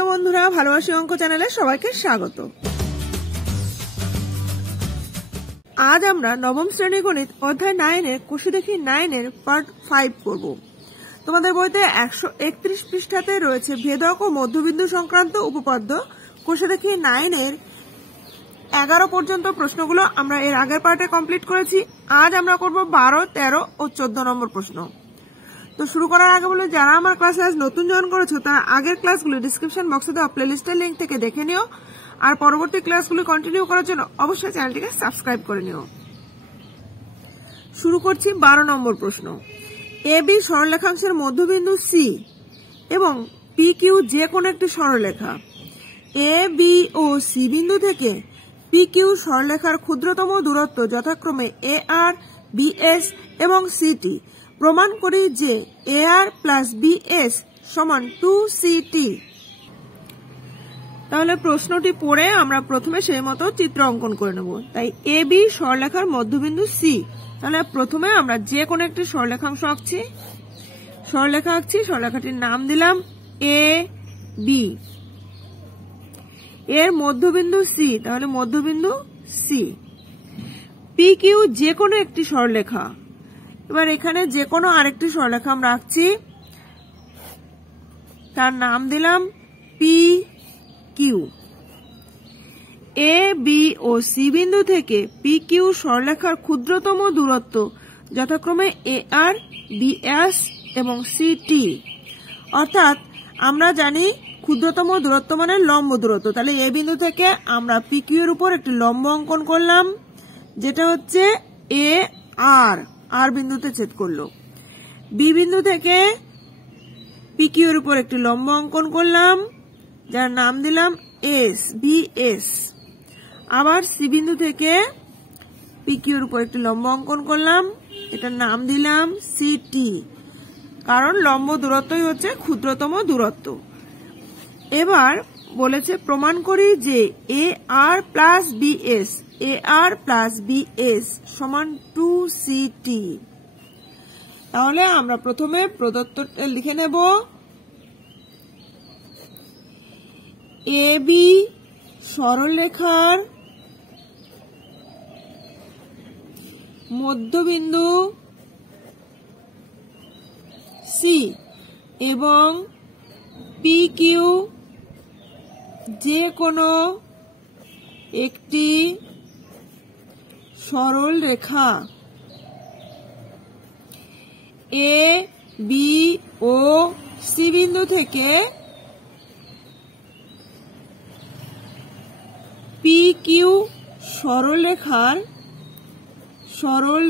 প্রিয় বন্ধুরা, ভালোবাসি অঙ্ক চ্যানেলে সবাইকে স্বাগত। আজ আমরা নবম শ্রেণী গণিত অধ্যায় 9 কষে দেখি 9 পার্ট 5 করব। তোমাদের বইতে 131 পৃষ্ঠাতে রয়েছে ভেদক ও মধ্যবিন্দু সংক্রান্ত উপপাদ্য। কষে দেখি 9 11 পর্যন্ত প্রশ্নগুলো আমরা এর আগের পার্টে কমপ্লিট করেছি। আজ আমরা করব 12, 13 ও 14 নম্বর প্রশ্ন। তো শুরু করার আগে বলে, যারা আমার ক্লাসে আজ নতুন জয়েন করেছো তারা আগের ক্লাসগুলো ডিসক্রিপশন বক্সে দেওয়া প্লেলিস্টের লিংক থেকে দেখে নিও, আর পরবর্তী ক্লাসগুলো কন্টিনিউ করার জন্য অবশ্যই চ্যানেলটিকে সাবস্ক্রাইব করে নিও। শুরু করছি 12 নম্বর প্রশ্ন। এ বি সরলরেখাংশের মধ্যবিন্দু সি এবং পি কিউ যে কোনো একটি সরলরেখা। এ বি ও সি বিন্দু থেকে পি কিউ সরলরেখার ক্ষুদ্রতম দূরত্ব যথাক্রমে এ আর, বি এস এবং সিটি। প্রমাণ করি যে এ আর প্লাস বি এস সমান 2CT। তাহলে প্রশ্নটি পড়ে আমরা প্রথমে সেই মতো চিত্র অঙ্কন করে নেব। তাই এ বি সরলরেখার মধ্যবিন্দু সি। তাহলে প্রথমে আমরা যে কোনো একটি সরলরেখাংশ আঁকছি, সরলরেখাটির নাম দিলাম এ বি। এর মধ্যবিন্দু সি, তাহলে মধ্যবিন্দু সি। পি কিউ যে কোনো একটি সরলরেখা। এবার এখানে যে কোনো আরেকটি সরলরেখা আমরা আঁকছি, তার নাম দিলাম P Q. A B O C বিন্দু থেকে পি কিউ সরলরেখার ক্ষুদ্রতম দূরত্ব যথাক্রমে এ আর, বি এস এবং সিটি। অর্থাৎ আমরা জানি ক্ষুদ্রতম দূরত্ব মানে লম্ব দূরত্ব। তাহলে এ বিন্দু থেকে আমরা পি কিউ এর উপর একটি লম্ব অঙ্কন করলাম, যেটা হচ্ছে এ আর, আর বিন্দুতে ছেদ করলো। বি বিন্দু থেকে পি কিউ এর উপর একটি লম্ব অঙ্কন করলাম, যার নাম দিলাম এস, বি এস। আবার সি বিন্দু থেকে পি কিউ এর উপর একটি লম্ব অঙ্কন করলাম, এটার নাম দিলাম সিটি, কারণ লম্ব দূরত্বই হচ্ছে ক্ষুদ্রতম দূরত্ব। এবার বলেছে প্রমাণ করি যে এ আর প্লাস বি এস, এ আর প্লাস বি এস সমান 2CT। তাহলে আমরা প্রথমে প্রদত্তটা লিখে নেব। এ বি সরলরেখার মধ্যবিন্দু সি এবং পি কিউ যে কোনো একটি সরল রেখা। এ বি ও সি বিন্দু থেকে পি কিউ সরল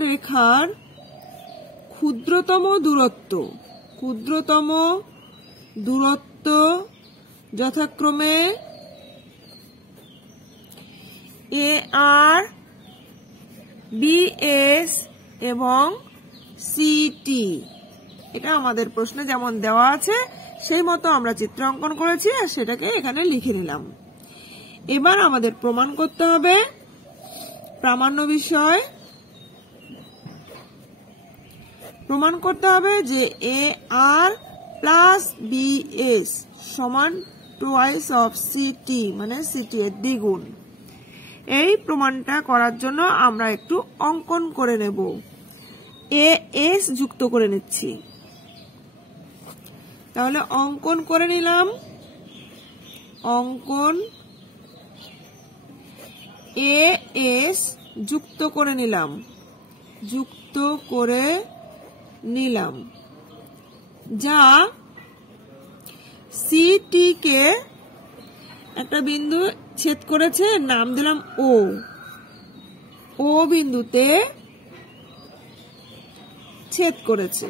রেখার ক্ষুদ্রতম দূরত্ব যথাক্রমে এ আর, বি এস এবং সিটি। এটা আমাদের প্রশ্নে যেমন দেওয়া আছে সেই মতো আমরা চিত্র অঙ্কন করেছি আর সেটাকে এখানে লিখে নিলাম। এবার আমাদের প্রমাণ করতে হবে প্রামাণ্য বিষয়। প্রমাণ করতে হবে যে এ আর প্লাস বি এস সমান টুয়াইস অফ সিটি, মানে সিটি এর দ্বিগুণ। এই প্রমাণটা করার জন্য আমরা একটু অঙ্কন করে নেব। এ এস যুক্ত করে নিচ্ছি। তাহলে অঙ্কন করে নিলাম। অঙ্কন এ এস যুক্ত করে নিলাম, যা সিটি কে একটা বিন্দু ছেদ করেছে, নাম দিলাম ও। ও বিন্দুতে ছেদ করেছে।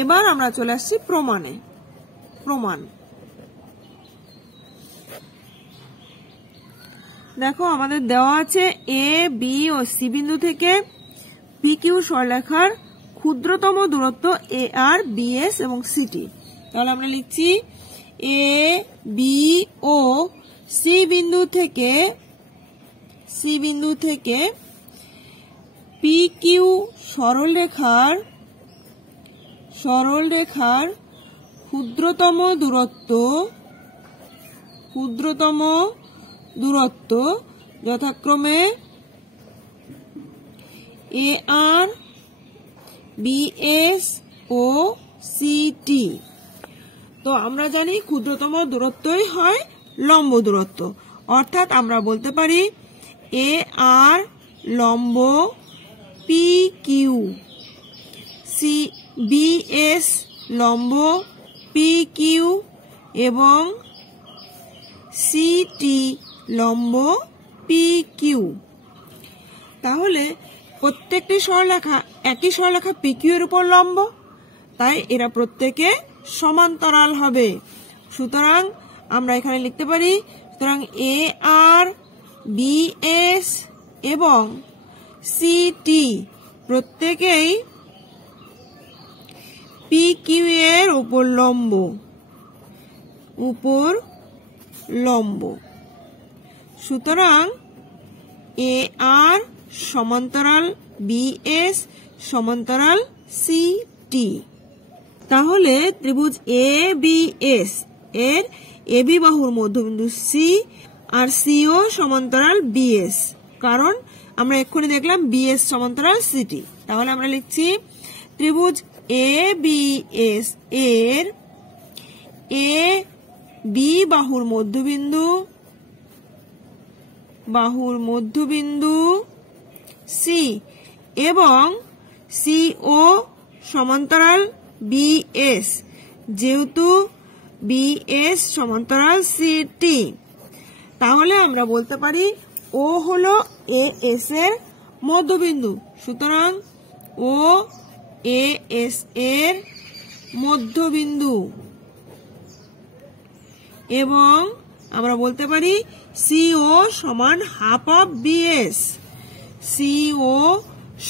এবার আমরা চলে আসছি প্রমাণ। দেখো আমাদের দেওয়া আছে এ বি ও সি বিন্দু থেকে পি কিউ সরলরেখার ক্ষুদ্রতম দূরত্ব এ আর, বি এস এবং সিটি। তাহলে আমরা লিখছি এ বি ও সি বিন্দু থেকে পি কিউ সরলরেখার সরল রেখার ক্ষুদ্রতম দূরত্ব যথাক্রমে AR, BS ও CT। তো আমরা জানি ক্ষুদ্রতম দূরত্বই হয় লম্ব দূরত্ব, অর্থাৎ আমরা বলতে পারি AR লম্ব PQ, BS লম্ব PQ এবং CT লম্ব PQ। তাহলে প্রত্যেকটি সরলরেখা একই সরলরেখা PQ এর উপর লম্ব, তাই এরা প্রত্যেকে সমান্তরাল হবে। সুতরাং আমরা এখানে লিখতে পারি, সুতরাং AR, BS এবং CT প্রত্যেকেই PQ এর উপর লম্ব। সুতরাং AR সমান্তরাল BS সমান্তরাল CT। তাহলে ত্রিভুজ ABS এর AB বাহুর মধ্যবিন্দু C আর CO সমান্তরাল BS, কারণ আমরা এক্ষুনি দেখলাম BS সমান্তরাল CT। তাহলে আমরা লিখছি ত্রিভুজ ABS এর AB বাহুর মধ্যবিন্দু C এবং CO সমান্তরাল BS, যেহেতু BS সমান্তরাল CT, তাহলে আমরা বলতে পারি O হলো AS এর মধ্যবিন্দু। সুতরাং O AS এর মধ্যবিন্দু এবং আমরা বলতে পারি CO সমান হাফ অফ BS, CO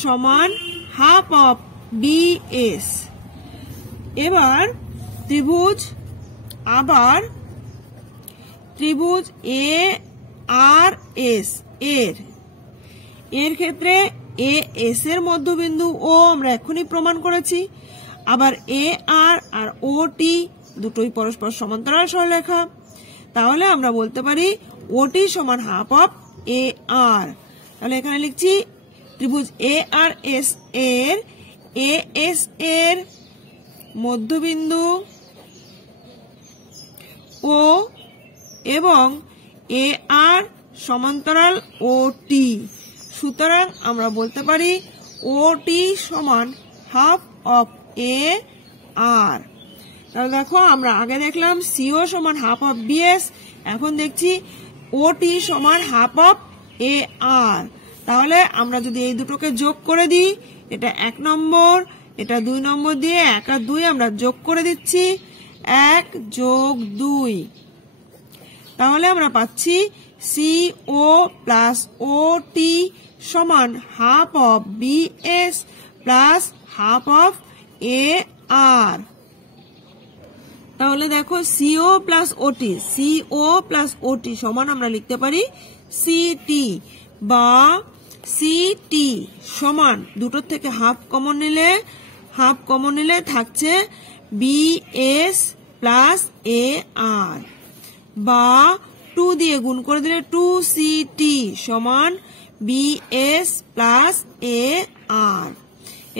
সমান হাফ অফ BS। এবার ত্রিভুজ ARS এর ক্ষেত্রে AS এর মধ্যবিন্দু ও আমরা এখনই প্রমাণ করেছি। আবার AR আর OT দুটোই পরস্পর সমান্তরাল সরলরেখা, তাহলে আমরা বলতে পারি OT সমান হাফ অফ AR। তাহলে এখানে লিখছি ত্রিভুজ ARS এর AS এর মধ্যবিন্দু O এবং AR সমান্তরাল OT। সুতরাং আমরা বলতে পারি OT সমান হাফ অফ AR। তাহলে দেখো আমরা আগে দেখলাম CO সমান হাফ অফ BS, এখন দেখছি OT সমান হাফ অফ AR। তাহলে আমরা যদি এই দুটোকে যোগ করে দিই, এটা 1 নম্বর, এটা 2 নম্বর দিয়ে 1 আর 2 আমরা যোগ করে দিচ্ছি, 1 যোগ 2, তাহলে আমরা পাচ্ছি CO প্লাস OT সমান half of BS plus half of AR। তাহলে দেখো CO প্লাস OT সমান আমরা লিখতে পারি CT, বা CT সমান দুটোর থেকে হাফ কমন নিলে থাকছে BS প্লাস AR, বা 2 দিয়ে গুণ করে দিলে 2CT সমান BS প্লাস AR।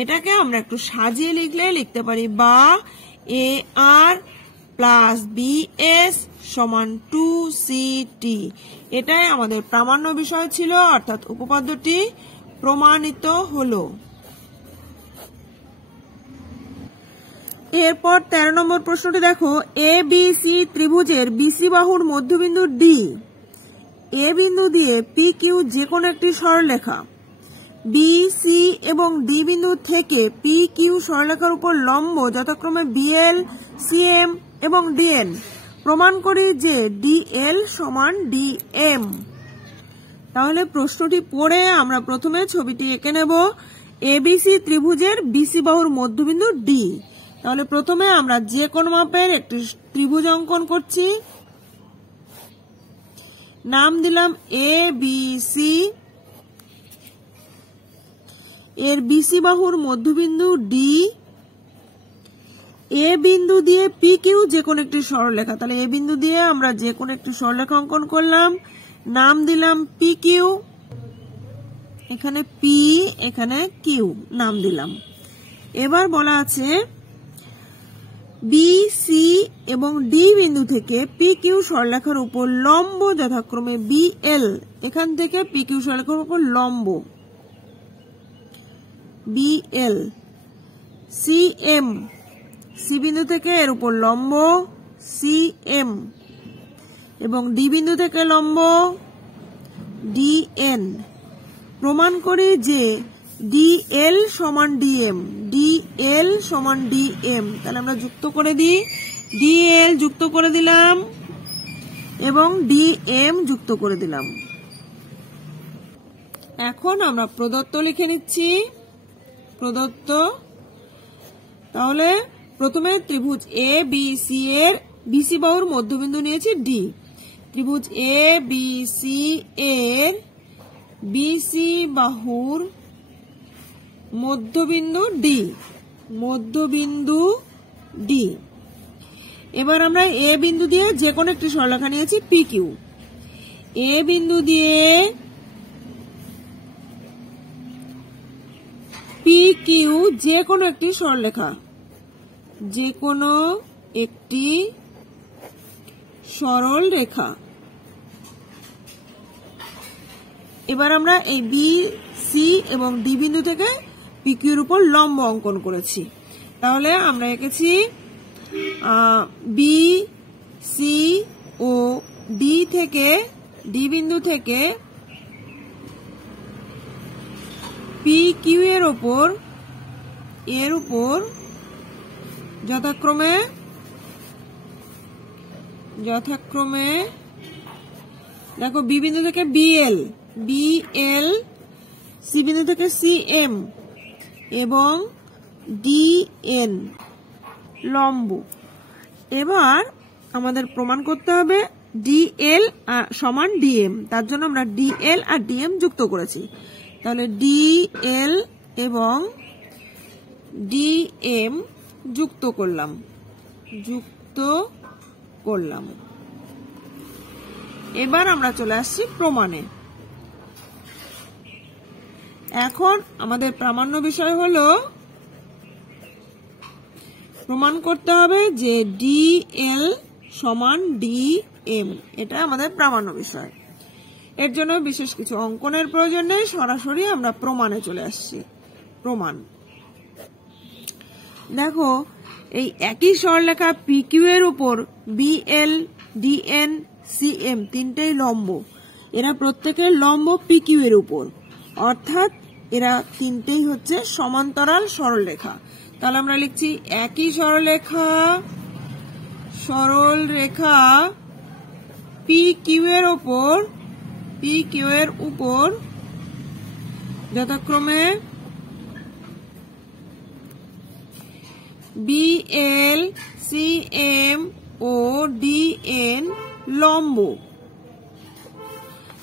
এটাকে আমরা একটু সাজিয়ে লিখতে পারি, বা AR প্লাস BS সমান 2CT। এটাই আমাদের প্রামাণ্য বিষয় ছিল, অর্থাৎ উপপাদ্যটি প্রমাণিত হলো। এরপর 13 নম্বর প্রশ্নটি দেখো, ABC ত্রিভুজের BC বাহুর মধ্যবিন্দু D, A বিন্দু দিয়ে PQ যে কোনো একটি সরলরেখা, BC এবং D বিন্দু থেকে PQ সরলরেখার উপর লম্ব যথাক্রমে BL, CM এবং DN। প্রমাণ করি যে DL সমান DM। তাহলে প্রশ্নটি পড়ে আমরা প্রথমে ছবিটি এঁকে নেব। ABC ত্রিভুজের BC বাহুর মধ্যবিন্দু D। তাহলে প্রথমে আমরা যে কোন মাপের একটি ত্রিভুজ অঙ্কন করছি, নাম দিলাম ABC। এর BC বাহুর মধ্যবিন্দু D এ বিন্দু দিয়ে পি কিউ যে কোনো একটি সরলরেখা, তাহলে এ বিন্দু দিয়ে আমরা যে কোনো একটি সরলরেখা অঙ্কন করলাম, নাম দিলাম পি কিউ, এখানে পি এখানে কিউ নাম দিলাম। এবার বলা আছে বি সি এবং ডি বিন্দু থেকে পি কিউ সরলরেখার উপর লম্ব যথাক্রমে বি এল, এখান থেকে পি কিউ সরলরেখার উপর লম্ব B L, C M, C বিন্দু থেকে এর উপর লম্ব সি এম, এবং ডি বিন্দু থেকে লম্ব ডি এন। প্রমাণ করি যে ডিএল সমান ডিএম, ডিএল সমান ডিএম। তাহলে আমরা যুক্ত করে দিই, ডিএল যুক্ত করে দিলাম এবং ডিএম যুক্ত করে দিলাম। এখন আমরা প্রদত্ত লিখে নিচ্ছি, প্রদত্ত। তাহলে প্রথমে ত্রিভুজ এ বি সি এর বিসি বাহুর মধ্যবিন্দু নিয়েছি ডি। ত্রিভুজ এ বি সি এর বিসি বাহুর মধ্যবিন্দু ডি, মধ্যবিন্দু ডি। এবার আমরা এ বিন্দু দিয়ে যে কোনো একটি সরলরেখা নিয়েছি পি কিউ। এ বিন্দু দিয়ে পি কিউ যে কোনো একটি সরলরেখা, যে কোনো একটি সরল রেখা। এবার আমরা এই বি সি এবং ডি বিন্দু থেকে পি কিউর উপর লম্ব অঙ্কন করেছি। তাহলে আমরা এঁকেছি বি সি ও ডি থেকে, ডি বিন্দু থেকে পি কিউ এর উপর যথাক্রমে দেখো বি বিন্দু থেকে বিএল, বিএল, সি বিন্দু থেকে সিএম এবং ডিএন লম্ব। এবার আমাদের প্রমাণ করতে হবে ডিএল সমান ডিএম, তার জন্য আমরা ডিএল আর ডিএম যুক্ত করেছি। তাহলে ডিএল এবং ডিএম যুক্ত করলাম। এবার আমরা চলে আসছি প্রমাণে। এখন আমাদের প্রামাণ্য বিষয় হলো প্রমাণ করতে হবে যে ডিএল সমান ডিএম, এটা আমাদের প্রামাণ্য বিষয়। এর জন্য বিশেষ কিছু অঙ্কনের প্রয়োজন নেই, সরাসরি আমরা প্রমাণে চলে আসছি। প্রমাণ দেখো, এই একই সরলরেখা পি কিউ এর উপর বিএল, ডিএন, সিএম তিনটেই লম্ব। এরা প্রত্যেকের লম্ব পি কিউ এর উপর, অর্থাৎ এরা তিনটেই হচ্ছে সমান্তরাল সরলরেখা। তাহলে আমরা লিখছি একই সরলরেখা পি কিউ এর উপর যথাক্রমে বিএল, সিএম ও ডিএন লম্ব।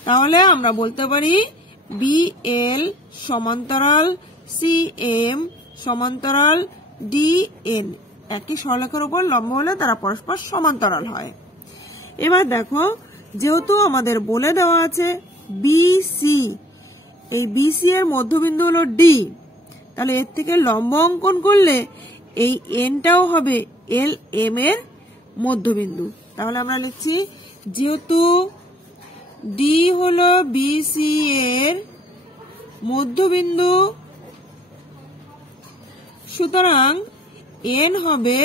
তাহলে আমরা বলতে পারি বিএল সমান্তরাল সিএম সমান্তরাল ডিএন। একই সরলরেখার উপর লম্ব হলে তারা পরস্পর সমান্তরাল হয়। এবার দেখো, যেহেতু আমাদের বলে দেওয়া আছে বিসি, এই বিসি এর মধ্যবিন্দু হলো ডি, তাহলে এর থেকে লম্ব অঙ্কন করলে এই এনটাও হবে এল এম এর মধ্যবিন্দু। তাহলে আমরা লিখছি যেহেতু ডি হলো বিসি এর মধ্যবিন্দু, সুতরাং এন হবে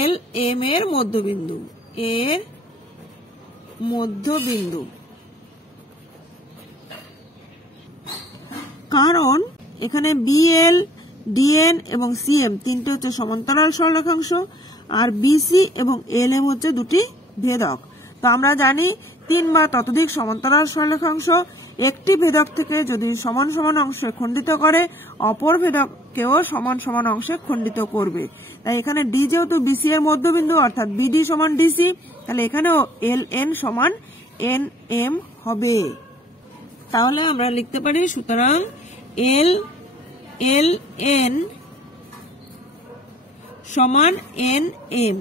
এল এম এর মধ্যবিন্দু, কারণ এখানে বিএল, ডিএন এবং সিএম তিনটে হচ্ছে সমান্তরাল সরলরেখাংশ, আর বিসি এবং এলএম হচ্ছে দুটি ভেদক। তো আমরা জানি 3 বা ততোধিক সমান্তরাল সরলরেখাংশ একটি ভেদক থেকে যদি সমান সমান অংশে খণ্ডিত করে, অপর ভেদককেও সমান সমান অংশে খণ্ডিত করবে। তাই এখানে ডি যেহেতু বিসি এর মধ্যবিন্দু, অর্থাৎ বিডি সমান ডিসি, তাহলে এখানেও এল এন সমান এন এম হবে। তাহলে আমরা লিখতে পারি সুতরাং এল এন সমান NM।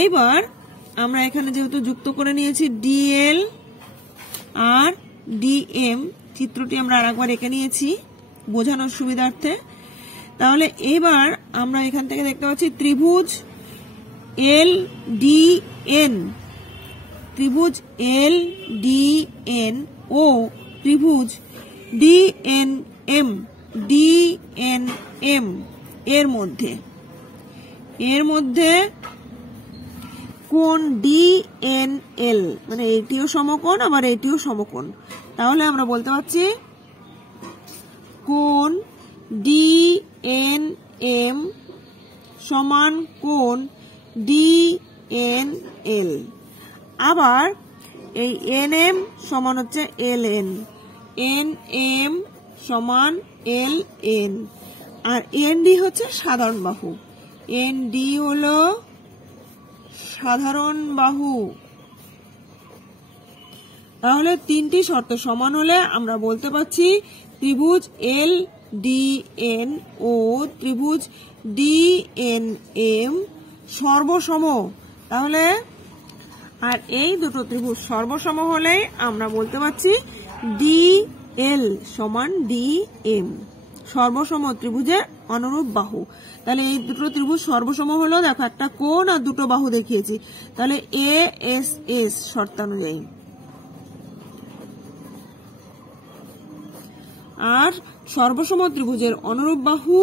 এইবার আমরা এখানে যেহেতু যুক্ত করে নিয়েছি DL আর DM, চিত্রটি আমরা আরেকবার এঁকে নিয়েছি বোঝানোর সুবিধার্থে। তাহলে এবার আমরা এখান থেকে দেখতে পাচ্ছি ত্রিভুজ LDN, ত্রিভুজ LDN ও ত্রিভুজ DNM এর মধ্যে কোণ DNL, মানে এটিও সমকোণ আবার এটিও সমকোণ। তাহলে আমরা বলতে পারছি কোণ DNM সমান কোণ DNL। আবার এই NM সমান হচ্ছে LN, NM সমান LN, আর ND হচ্ছে সাধারণ বাহু, ND হলো সাধারণ বাহু। তাহলে তিনটি শর্ত সমান হলে আমরা বলতে পারছি ত্রিভুজ LDN ও ত্রিভুজ DNM সর্বসম। তাহলে আর এই দুটো ত্রিভুজ সর্বসম হলেই আমরা বলতে পারছি DL সমান DM, সর্বসম ত্রিভুজের অনুরূপ বাহু। তাহলে এই দুটো ত্রিভুজ সর্বসম হলো, দেখো একটা কোণ আর দুটো বাহু দেখিয়েছি, তাহলে ASS শর্তানুযায়ী। আর সর্বসম ত্রিভুজের অনুরূপ বাহু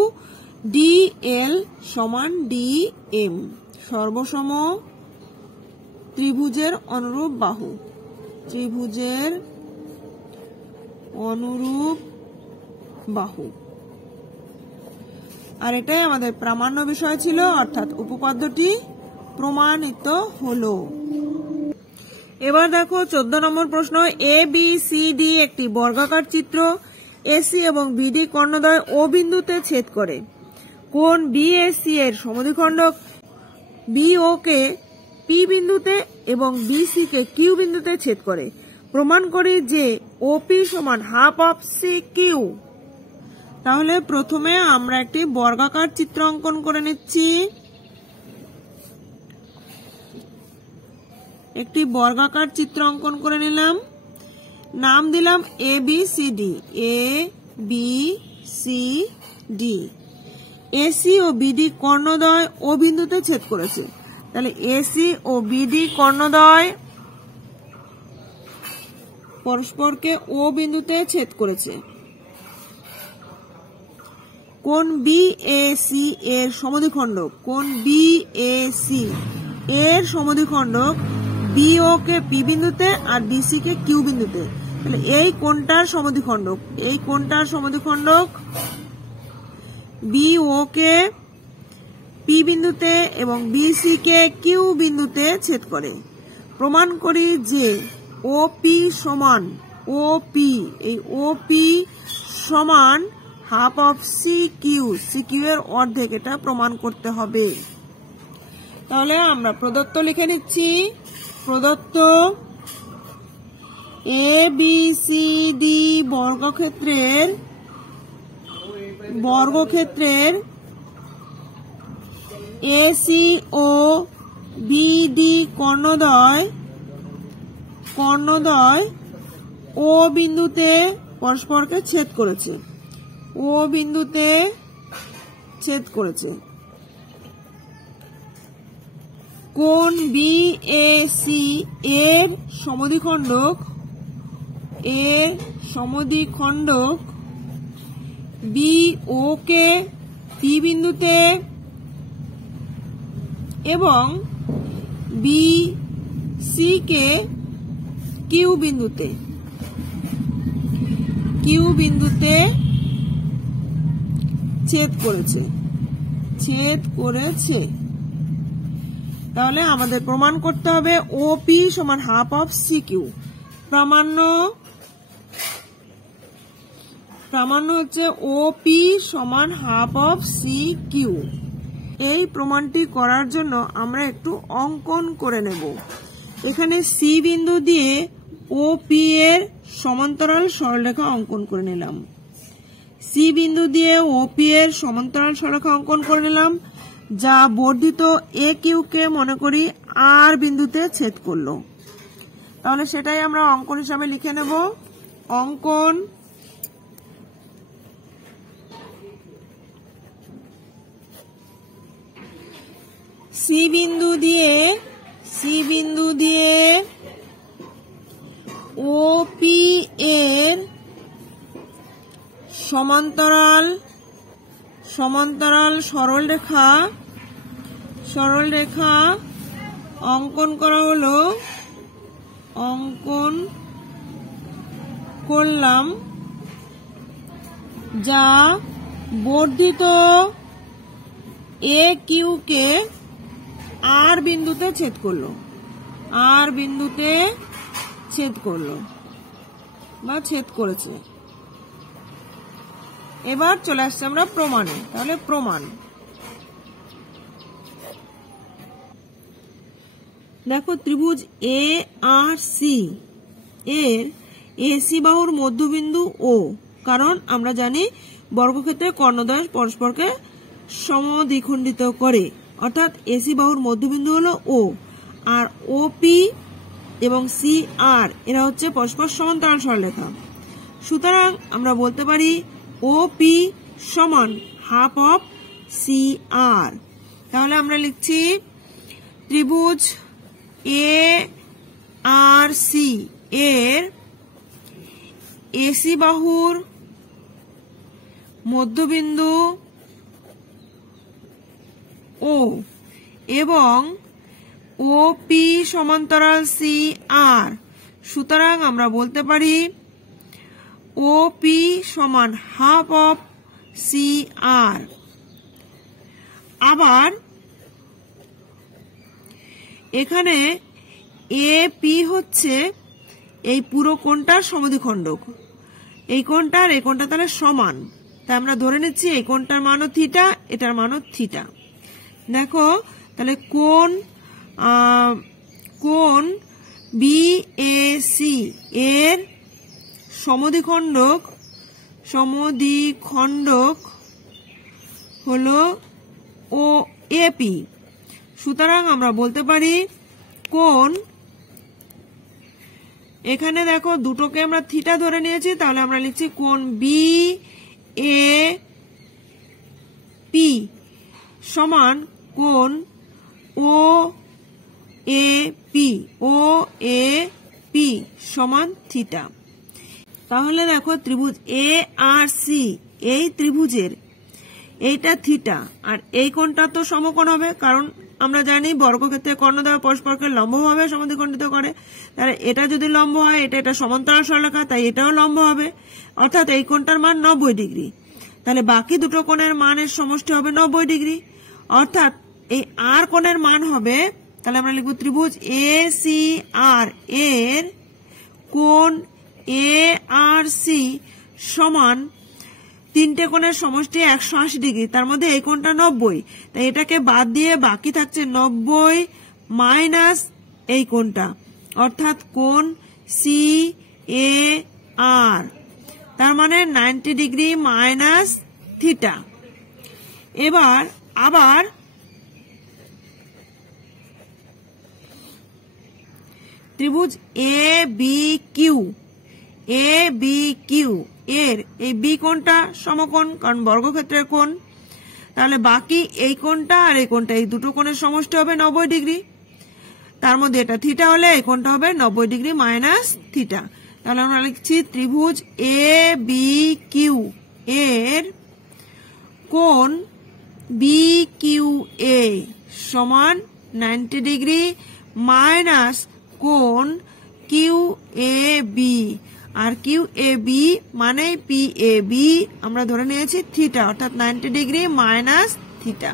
DL সমান DM, সর্বসম ত্রিভুজের অনুরূপ বাহু, ত্রিভুজের অনুরূপ বাহু। আর এটাই আমাদের প্রামাণ্য বিষয় ছিল, অর্থাৎ উপপাদ্যটি প্রমাণিত হলো। এবার দেখো 14 নম্বর প্রশ্ন, ABCD একটি বর্গাকার চিত্র, AC এবং BD কর্ণদ্বয় O বিন্দুতে ছেদ করে। কোণ BAC এর সমদ্বিখণ্ডক BO কে P বিন্দুতে এবং BC কে Q বিন্দুতে ছেদ করে। প্রমাণ করি যে OP সমান হাফ অফ CQ। তাহলে প্রথমে আমরা একটি বর্গাকার চিত্র অঙ্কন করে নিচ্ছি। একটি বর্গাকার চিত্র অঙ্কন করে নিলাম, নাম দিলাম ABCD, ABCD। AC ও BD কর্ণদ্বয় O বিন্দুতে ছেদ করেছে। তাহলে AC ও BD কর্ণদ্বয় পরস্পরকে O বিন্দুতে ছেদ করেছে। কোণ BAC এর সমদ্বিখণ্ডক, কোণ BAC এর সমদ্বিখণ্ডক BO কে P বিন্দুতে আর BC কে Q বিন্দুতে। তাহলে এই কোণটার সমদ্বিখণ্ডক, এই কোণটার সমদ্বিখণ্ডক BO কে P বিন্দুতে এবং BC কে Q বিন্দুতে ছেদ করে। প্রমাণ করি যে OP সমান, OP, এই OP সমান হাফ অফ CQ, CQ এর অর্ধেক, এটা প্রমাণ করতে হবে। তাহলে আমরা প্রদত্ত লিখে নিচ্ছি। প্রদত্ত ABCD বর্গক্ষেত্রের AC ও BD কর্ণদ্বয় O বিন্দুতে পরস্পরকে ছেদ করেছে, O বিন্দুতে ছেদ করেছে। কোণ BAC এর সমদ্বিখণ্ডক BO কে P বিন্দুতে এবং BC কে Q বিন্দুতে ছেদ করেছে। তাহলে আমাদের প্রমাণ করতে হবে OP সমান হাফ অফ CQ। প্রামাণ্য হচ্ছে OP সমান হাফ অফ CQ। এই প্রমাণটি করার জন্য আমরা একটু অঙ্কন করে নেব। এখানে C বিন্দু দিয়ে OP এর সমান্তরাল সরলরেখা অঙ্কন করে নিলাম। C বিন্দু দিয়ে OP এর সমান্তরাল সরলরেখা অঙ্কন করে নিলাম। যা বর্ধিত এ কিউ কে মনে করি আর বিন্দুতে ছেদ করলো। তাহলে সেটাই আমরা অঙ্কন হিসাবে লিখে নেব। অঙ্কন সি বিন্দু দিয়ে ও পি এর সমান্তরাল সরল রেখা অঙ্কন করা হলো। অঙ্কন করলাম যা বর্ধিত এ কিউ কে আর বিন্দুতে ছেদ করলো বা ছেদ করেছে। এবার চলে আসছে আমরা প্রমাণে। তাহলে প্রমাণ, দেখো ত্রিভুজ এ আর সি এর এসি বাহুর মধ্যবিন্দু ও, কারণ আমরা জানি বর্গক্ষেত্রে কর্ণদ্বয় পরস্পরকে সমদ্বিখণ্ডিত করে, অর্থাৎ এসি বাহুর মধ্যবিন্দু হলো ও, আর ওপি এবং সি আর এরা হচ্ছে পরস্পর সমান্তরাল সরলরেখা। সুতরাং আমরা বলতে পারি ওপি সমান হাফ অফ সি আর। তাহলে আমরা লিখছি ত্রিভুজ এ আর সি এর এসি বাহুর মধ্যবিন্দু ও এবং ওপি সমান্তরাল সি আর। সুতরাং আমরা বলতে পারি ওপি সমান হাফ অফ সি আর। আবার এখানে এ পি হচ্ছে এই পুরো কোণটার সমদ্বিখণ্ডক, এই কোণটা আর এই কোণটা তাহলে সমান, তাই আমরা ধরে নিচ্ছি এই কোণটার মানও থিটা, এটার মানও থিটা। দেখো তাহলে কোণ বি এ সি এর সমদ্বিখণ্ডক হলো ও এপি। সুতরাং আমরা বলতে পারি কোণ, এখানে দেখো দুটোকে আমরা থিটা ধরে নিয়েছি, তাহলে আমরা লিখছি কোণ বি এ পি সমান কোণ ও এ পি সমান থিটা। তাহলে দেখো ত্রিভুজ এ আর সি এই ত্রিভুজের এইটা থিটা আর এই কোণটা তো সমকোণ হবে, কারণ আমরা জানি বর্গক্ষেত্রে কর্ণদ্বয় পরস্পরকে লম্বভাবে সমদ্বিখণ্ডিত করে। তাহলে এটা যদি লম্ব হয়, এটা সমান্তরাল সরলরেখা, তাই এটাও লম্ব হবে, অর্থাৎ এই কোণটার মান 90 ডিগ্রি। তাহলে বাকি দুটো কোণের মানের সমষ্টি হবে 90 ডিগ্রি, অর্থাৎ এই আর কোণের মান হবে, তাহলে আমরা লিখব ত্রিভুজ এ সি আর এর কোণ এ আর সি সমান তিনটে কোণের সমষ্টি 180 ডিগ্রি, তার মধ্যে এই কোণটা 90, তাই এটাকে বাদ দিয়ে বাকি থাকছে 90 মাইনাস এই কোণটা, অর্থাৎ কোণ সি এ আর, তার মানে 90 ডিগ্রি মাইনাস থিটা। এবার আবার ত্রিভুজ এ বি কিউ এর এই বি কোণটা সমকোণ, কারণ বর্গক্ষেত্রের কোণ। তাহলে বাকি এই কোণটা আর এই কোণটা, এই দুটো কোণের সমষ্টি হবে 90 ডিগ্রি, তার মধ্যে এটা থিটা হলে এই কোণটা হবে 90 ডিগ্রি মাইনাস থিটা। তাহলে আমরা লিখছি ত্রিভুজ এ বি কিউ এর কোণ বি কিউ এ সমান 90 ডিগ্রি মাইনাস কোণ Q A B, R Q A B মানে পি এ বি আমরা ধরে নিয়েছি থিটা, অর্থাৎ 90 ডিগ্রি মাইনাস থিটা।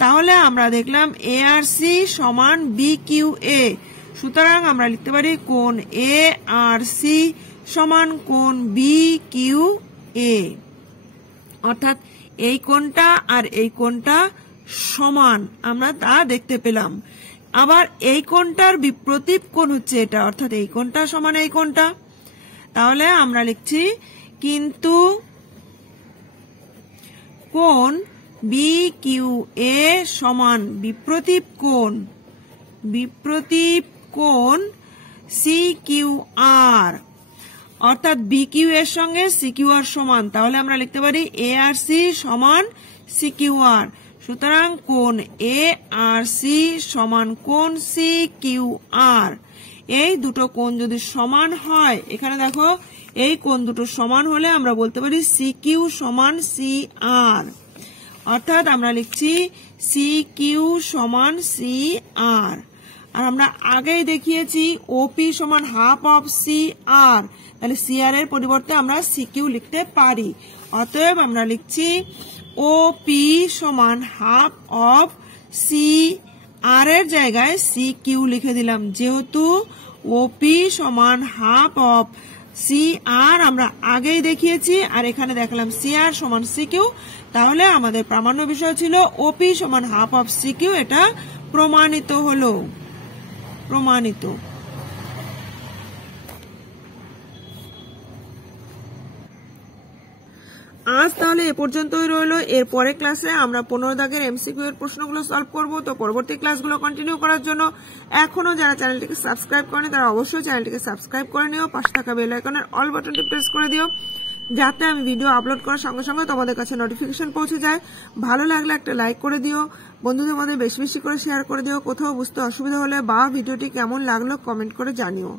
তাহলে আমরা দেখলাম এ আর সি সমান বি কিউ এ। সুতরাং আমরা লিখতে পারি কোণ এ আর সি সমান কোণ বি কিউ এ, অর্থাৎ এই কোণটা আর এই কোণটা সমান আমরা তা দেখতে পেলাম। আবার এই কোণটার বিপরীত কোণ হচ্ছে এটা, অর্থাৎ এই কোণটা সমান এই কোণটা। তাহলে আমরা লিখছি কিন্তু কোণ বি কিউ এ সমান বিপ্রতীপ কোণ সি কিউ আর, অর্থাৎ বি কিউ এর সঙ্গে সি কিউ আর সমান, তাহলে আমরা লিখতে পারি এ আর সি সমান সি কিউ আর। সুতরাং কোণ এ আর সি সমান কোণ সি কিউ আর। এই দুটো কোণ যদি সমান হয়, এখানে দেখো এই কোণ দুটো সমান হলে আমরা বলতে পারি সি কিউ সমান সি আর, অর্থাৎ আমরা লিখছি সি কিউ সমান সি আর। আর আমরা আগেই দেখিয়েছি ওপি সমান হাফ অফ সি আর, তাহলে সি আর এর পরিবর্তে আমরা সি কিউ লিখতে পারি। অতএব আমরা লিখছি ওপি সমান হাফ অফ সি আর এর জায়গায় সি কিউ লিখে দিলাম, যেহেতু ওপি সমান হাফ অফ সি আর আমরা আগেই দেখিয়েছি, আর এখানে দেখলাম সি আর সমান সি কিউ, তাহলে আমাদের প্রামাণ্য বিষয় ছিল ওপি সমান হাফ অফ সি কিউ, এটা প্রমাণিত হলো। প্রমাণিত। আজ তাহলে এ পর্যন্তই রইলো। এর পরের ক্লাসে আমরা 15 দাগের এমসিকিউ এর প্রশ্নগুলো সলভ করব। তো পরবর্তী ক্লাসগুলো কন্টিনিউ করার জন্য এখনো যারা চ্যানেলটিকে সাবস্ক্রাইব করেনি তারা অবশ্যই চ্যানেলটিকে সাবস্ক্রাইব করে নিও, পাশে থাকা বেল আইকনের অল বাটনটি প্রেস করে দিও, যাতে আমি ভিডিও আপলোড করার সঙ্গে সঙ্গে তোমাদের কাছে নোটিফিকেশন পৌঁছে যায়। ভালো লাগলে একটা লাইক করে দিও, বন্ধুদের মধ্যে বেশি বেশি করে শেয়ার করে দিও। কোথাও বুঝতে অসুবিধা হলে বা ভিডিওটি কেমন লাগলো কমেন্ট করে জানিও।